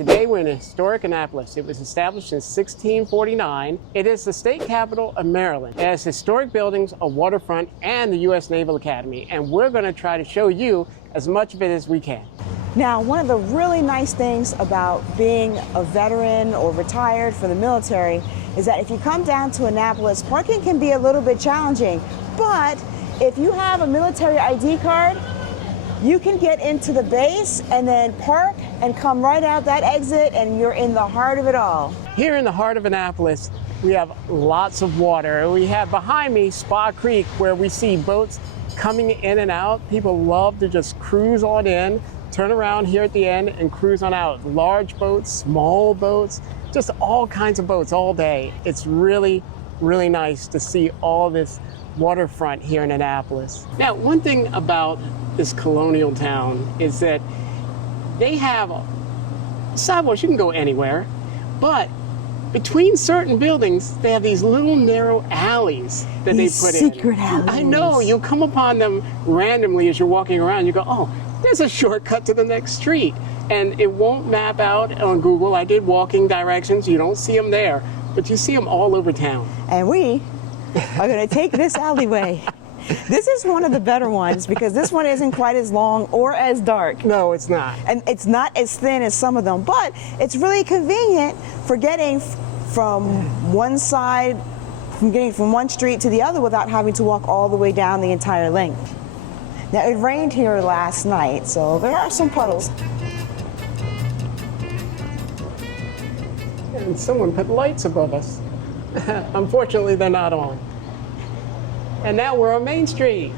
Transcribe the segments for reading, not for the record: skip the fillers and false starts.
Today we're in historic Annapolis. It was established in 1649. It is the state capital of Maryland. It has historic buildings, a waterfront, and the U.S. Naval Academy. And we're going to try to show you as much of it as we can. Now, one of the really nice things about being a veteran or retired for the military is that if you come down to Annapolis, parking can be a little bit challenging. But if you have a military ID card, you can get into the base and then park and come right out that exit, and you're in the heart of it all. Here in the heart of Annapolis, we have lots of water. We have behind me Spa Creek, where we see boats coming in and out. People love to just cruise on in, turn around here at the end and cruise on out. Large boats, small boats, just all kinds of boats all day. It's really, really nice to see all this waterfront here in Annapolis. Now, one thing about this colonial town is that they have sidewalks. You can go anywhere, but between certain buildings, they have these little narrow alleys that they put in. Secret alleys. I know. You'll come upon them randomly as you're walking around. You go, oh, there's a shortcut to the next street. And it won't map out on Google. I did walking directions. You don't see them there, but you see them all over town. And we are going to take this alleyway. This is one of the better ones because this one isn't quite as long or as dark. No, it's not. And it's not as thin as some of them, but it's really convenient for getting from one side, getting from one street to the other without having to walk all the way down the entire length. Now, it rained here last night, so there are some puddles. And someone put lights above us. Unfortunately, they're not on. And now we're on Main Street.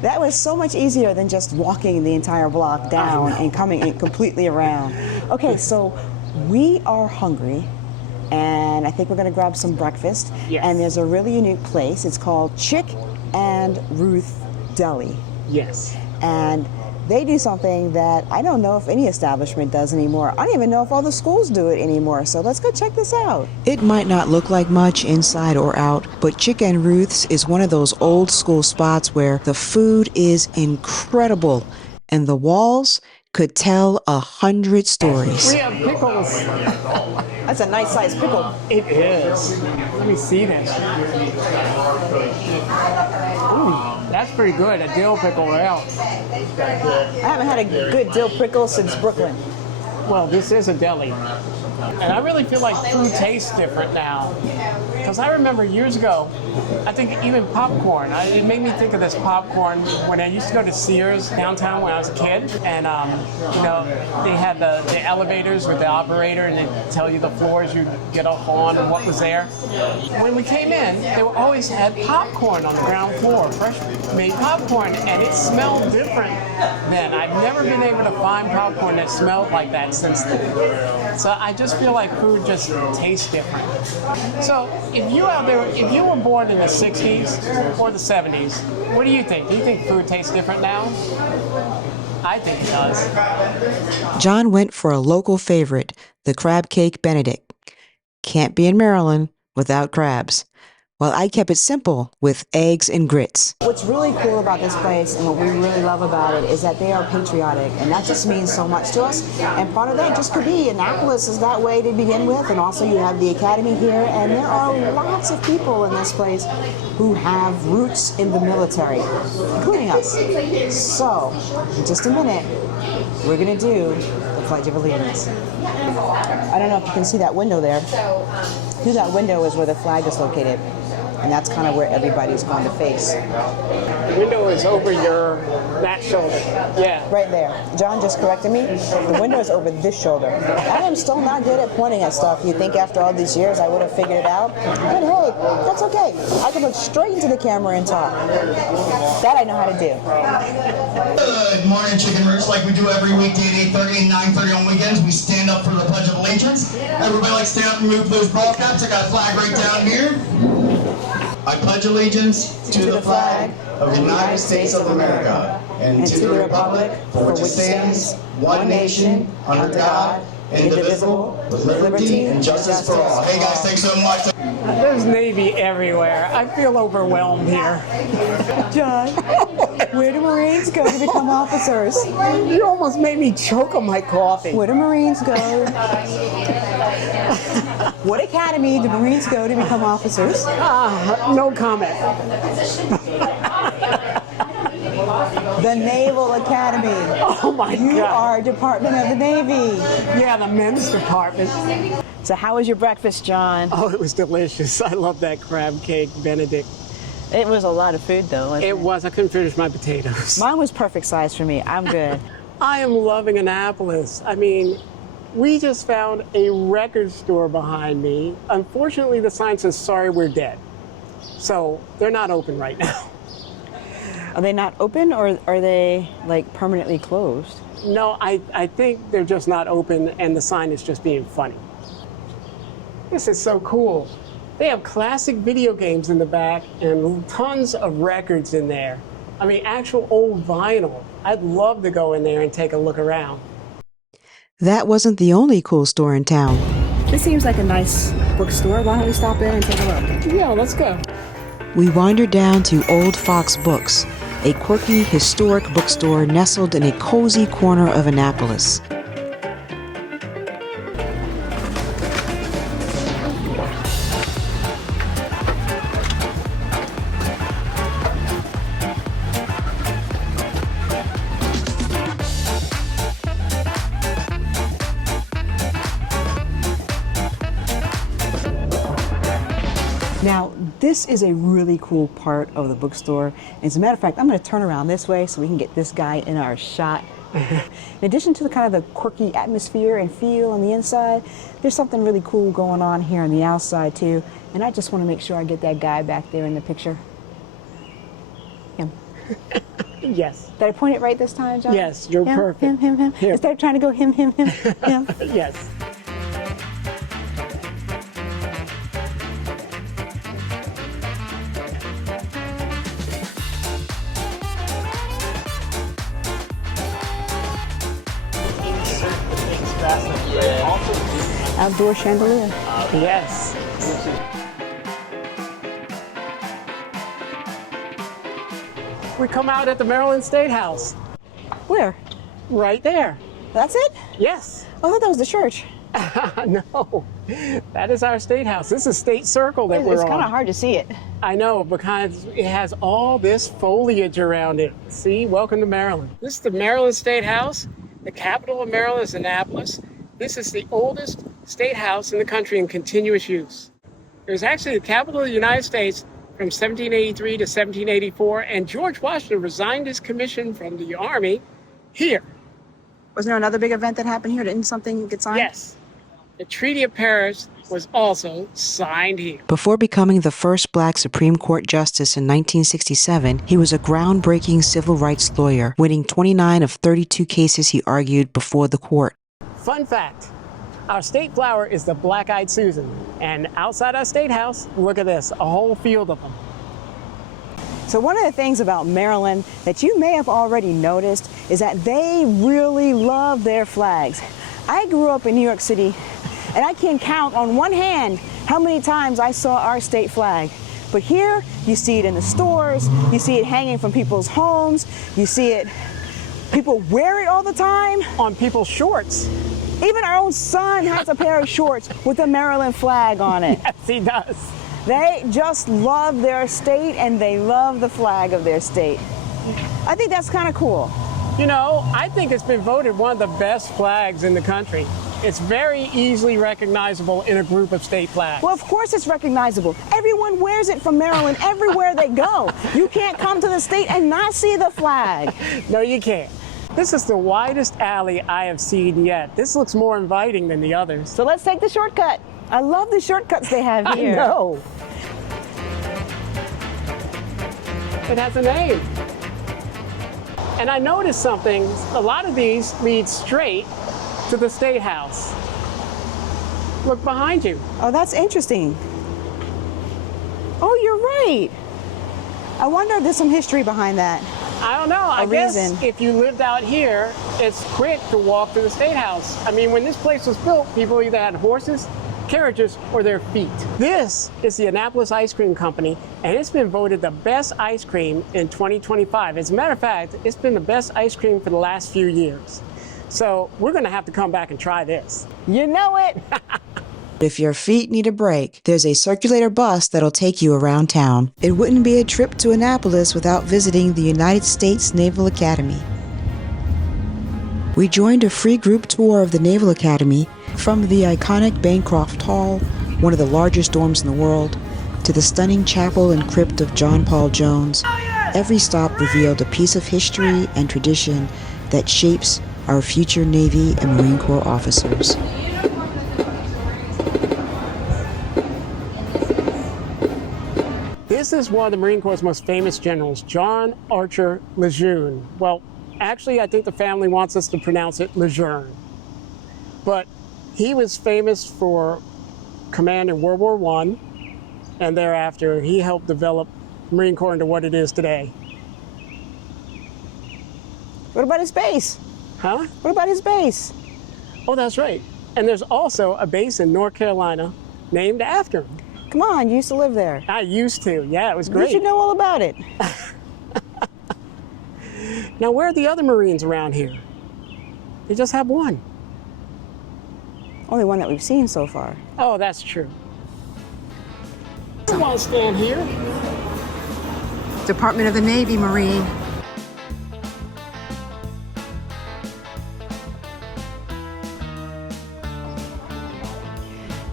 That was so much easier than just walking the entire block down and coming in completely around. Okay, so we are hungry, and I think we're going to grab some breakfast. Yes. And there's a really unique place. It's called Chick and Ruth Deli. Yes. And they do something that I don't know if any establishment does anymore. I don't even know if all the schools do it anymore. So let's go check this out. It might not look like much inside or out, but Chick and Ruth's is one of those old school spots where the food is incredible and the walls could tell 100 stories. We have pickles. That's a nice sized pickle. It is. Let me see this. Ooh, that's pretty good. A dill pickle, well. I haven't had a good dill pickle since Brooklyn. Well, this is a deli. And I really feel like food tastes different now. Because I remember years ago, I think even popcorn, it made me think of this popcorn when I used to go to Sears downtown when I was a kid. And, you know, they had the elevators with the operator and they'd tell you the floors you get up on and what was there. When we came in, they always had popcorn on the ground floor, fresh made popcorn, and it smelled different then. I've never been able to find popcorn that smelled like that since then. So I just feel like food just tastes different. So if you out there, if you were born in the 60s or the 70s, what do you think? Do you think food tastes different now? I think it does. John went for a local favorite, the crab cake Benedict. Can't be in Maryland without crabs. Well, I kept it simple with eggs and grits. What's really cool about this place and what we really love about it is that they are patriotic, and that just means so much to us. And part of that just could be Annapolis is that way to begin with, and also you have the Academy here, and there are lots of people in this place who have roots in the military, including us. So, in just a minute, we're going to do the Pledge of Allegiance. I don't know if you can see that window there. Through that window is where the flag is located. And that's kind of where everybody's going to face. The window is over that shoulder. Yeah. Right there. John just corrected me. The window is over this shoulder. I am still not good at pointing at stuff. You think after all these years I would have figured it out? But hey, that's okay. I can look straight into the camera and talk. That I know how to do. Good morning, Chicken Roost. Like we do every weekday at 8:30 and 9:30 on weekends, we stand up for the Pledge of Allegiance. Everybody like stand up and move those ball caps. I got a flag right down here. I pledge allegiance to the flag of the United States of America and to the republic for which it stands, one nation, under God, indivisible, with liberty and justice for all. Hey guys, thanks so much. There's Navy everywhere. I feel overwhelmed here. John. Where do Marines go to become officers? You almost made me choke on my coffee. Where do Marines go? What academy do Marines go to become officers? No comment. The Naval Academy. Oh my You God. are Department of the Navy. Yeah, the men's department. So how was your breakfast, John? Oh, it was delicious. I love that crab cake Benedict. It was a lot of food, though, wasn't It was. I couldn't finish my potatoes. Mine was perfect size for me. I'm good. I am loving Annapolis. I mean, we just found a record store behind me. Unfortunately, the sign says, sorry, we're dead. So they're not open right now. Are they not open, or are they like permanently closed? No, I think they're just not open and the sign is just being funny. This is so cool. They have classic video games in the back and tons of records in there. I mean, actual old vinyl. I'd love to go in there and take a look around. That wasn't the only cool store in town. This seems like a nice bookstore. Why don't we stop in and take a look? Yeah, let's go. We wandered down to Old Fox Books, a quirky, historic bookstore nestled in a cozy corner of Annapolis. Now, this is a really cool part of the bookstore. As a matter of fact, I'm going to turn around this way so we can get this guy in our shot. In addition to the kind of the quirky atmosphere and feel on the inside, there's something really cool going on here on the outside too. And I just want to make sure I get that guy back there in the picture. Him. Yes. Did I point it right this time, John? Yes, you're him, perfect. Him. Here. Instead of trying to go him. Yes. Outdoor chandelier. Yes. We come out at the Maryland State House. Where? Right there. That's it? Yes. I thought that was the church. No, that is our State House. This is State Circle that we're It's on. kind of hard to see it. I know, because it has all this foliage around it. See, welcome to Maryland. This is the Maryland State House. The capital of Maryland is Annapolis. This is the oldest state house in the country in continuous use. It was actually the capital of the United States from 1783 to 1784, and George Washington resigned his commission from the Army here. Was there another big event that happened here? Didn't something get signed? Yes. The Treaty of Paris was also signed here. Before becoming the first black Supreme Court justice in 1967, he was a groundbreaking civil rights lawyer, winning 29 of 32 cases he argued before the court. Fun fact, our state flower is the black-eyed Susan. And outside our state house, look at this, a whole field of them. So one of the things about Maryland that you may have already noticed is that they really love their flags. I grew up in New York City, and I can count on one hand how many times I saw our state flag. But here, you see it in the stores, you see it hanging from people's homes, you see it, people wear it all the time. On people's shorts. Even our own son has a pair of shorts with a Maryland flag on it. Yes, he does. They just love their state and they love the flag of their state. I think that's kind of cool. You know, I think it's been voted one of the best flags in the country. It's very easily recognizable in a group of state flags. Well, of course it's recognizable. Everyone wears it from Maryland everywhere they go. You can't come to the state and not see the flag. No, you can't. This is the widest alley I have seen yet. This looks more inviting than the others. So let's take the shortcut. I love the shortcuts they have here. I know. It has a name. And I noticed something. A lot of these lead straight to the State House. Look behind you. Oh, that's interesting. Oh, you're right. I wonder if there's some history behind that. I don't know. I guess reason. if you lived out here, it's quick to walk to the State House. I mean, when this place was built, people either had horses carriages or their feet. This is the Annapolis Ice Cream Company, and it's been voted the best ice cream in 2025. As a matter of fact, it's been the best ice cream for the last few years. So we're gonna have to come back and try this. You know it. If your feet need a break, there's a circulator bus that'll take you around town. It wouldn't be a trip to Annapolis without visiting the United States Naval Academy. We joined a free group tour of the Naval Academy from the iconic Bancroft Hall, one of the largest dorms in the world, to the stunning chapel and crypt of John Paul Jones. Every stop revealed a piece of history and tradition that shapes our future Navy and Marine Corps officers. This is one of the Marine Corps' most famous generals, John Archer Lejeune. Well, actually, I think the family wants us to pronounce it Lejeune. But he was famous for command in World War I, and thereafter, he helped develop the Marine Corps into what it is today. What about his base? Huh? What about his base? Oh, that's right. And there's also a base in North Carolina named after him. Come on, you used to live there. I used to. Yeah, it was great. You should know all about it. Now, where are the other Marines around here? They just have one. Only one that we've seen so far. Oh, that's true. I want to stand here. Department of the Navy, Marine.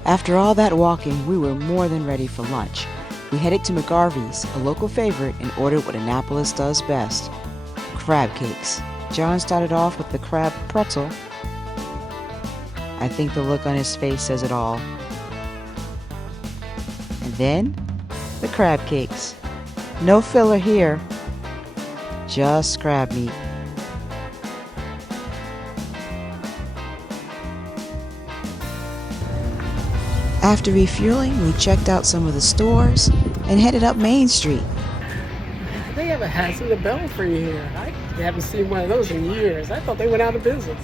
After all that walking, we were more than ready for lunch. We headed to McGarvey's, a local favorite, and ordered what Annapolis does best, crab cakes. John started off with the crab pretzel. I think the look on his face says it all. And then, the crab cakes. No filler here, just crab meat. After refueling, we checked out some of the stores and headed up Main Street. They have a Hassy the Bell for you here. I haven't seen one of those in years. I thought they went out of business.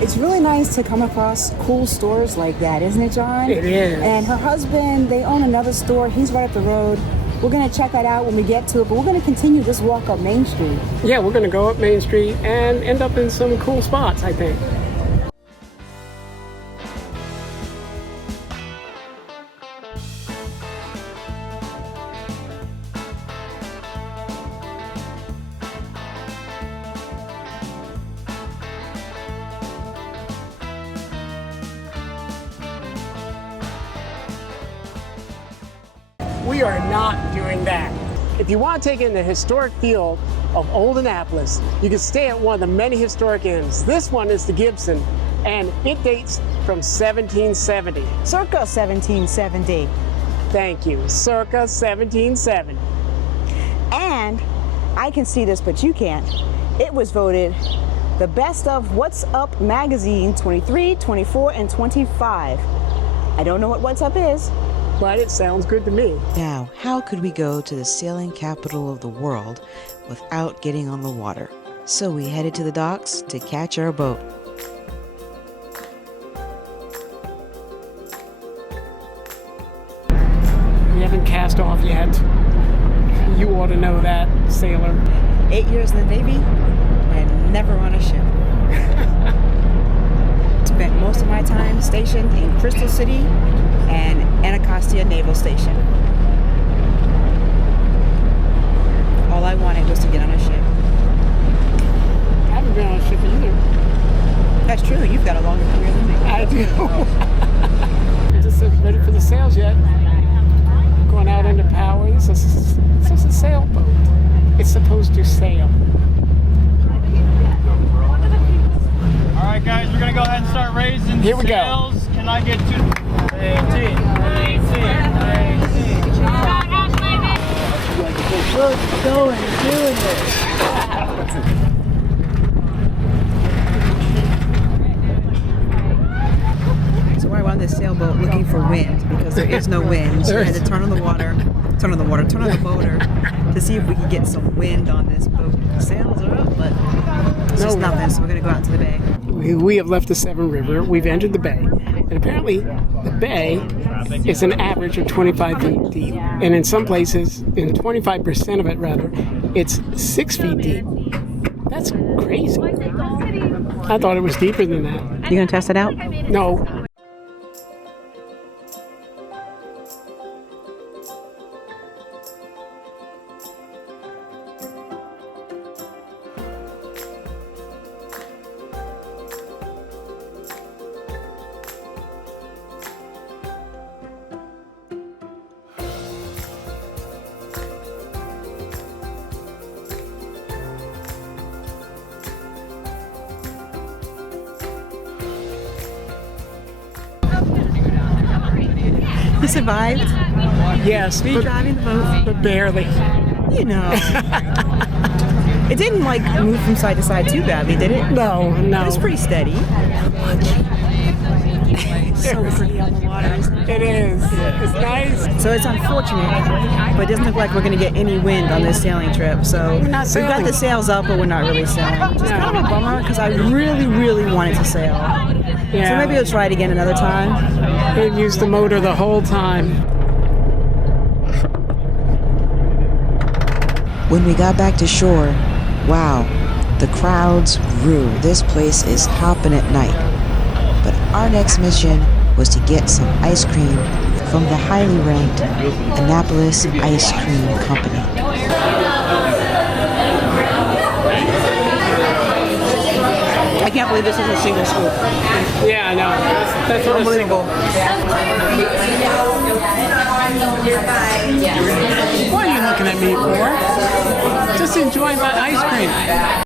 It's really nice to come across cool stores like that, isn't it, John? It is. And her husband, they own another store. He's right up the road. We're going to check that out when we get to it, but we're going to continue this walk up Main Street. Yeah, we're going to go up Main Street and end up in some cool spots, I think. We are not doing that. If you want to take in the historic feel of Old Annapolis, you can stay at one of the many historic inns. This one is the Gibson, and it dates from 1770. Circa 1770. Thank you, circa 1770. And I can see this, but you can't. It was voted the best of What's Up magazine 23, 24, and 25. I don't know what What's Up is. But it sounds good to me. Now, how could we go to the sailing capital of the world without getting on the water? So we headed to the docks to catch our boat. We haven't cast off yet. You ought to know that, sailor. 8 years in the Navy and never on a ship. Spent most of my time stationed in Crystal City and Anacostia Naval Station. All I wanted was to get on a ship. I haven't been on a ship either. That's true, you've got a longer career than me. I do. I'm just ready for the sails yet. Going out into power. This is a sailboat. It's supposed to sail. All right, guys, we're gonna go ahead and start raising Here we go. sails. Can I get to 18? Let's go and doing this. for wind because there is no wind. So we had to turn on the motor to see if we could get some wind on this boat. The sails are up, but it's just nothing. So we're gonna go out to the bay. We have left the Severn River. We've entered the bay, and apparently the bay is an average of 25 feet deep, and in some places, in 25% of it rather, it's 6 feet deep. That's crazy. I thought it was deeper than that. You gonna test it out? No. You survived? Yes, Were you driving the boat? but barely. You know. It didn't like move from side to side too badly, did it? No. It was pretty steady. So pretty on the water, isn't it? It is. It's nice. So it's unfortunate, but it doesn't look like we're going to get any wind on this sailing trip. So We're not we've got sailing. the sails up, but we're not really sailing. Which is kind of a bummer because I really, really wanted to sail. Yeah. So maybe we'll try it again another time. They've used the motor the whole time. When we got back to shore, wow, the crowds grew. This place is hopping at night. But our next mission was to get some ice cream from the highly ranked Annapolis Ice Cream Company. I can't believe this is a single scoop. Yeah, I know. That's what Unbelievable. What are you looking at me for? Just enjoy my ice cream.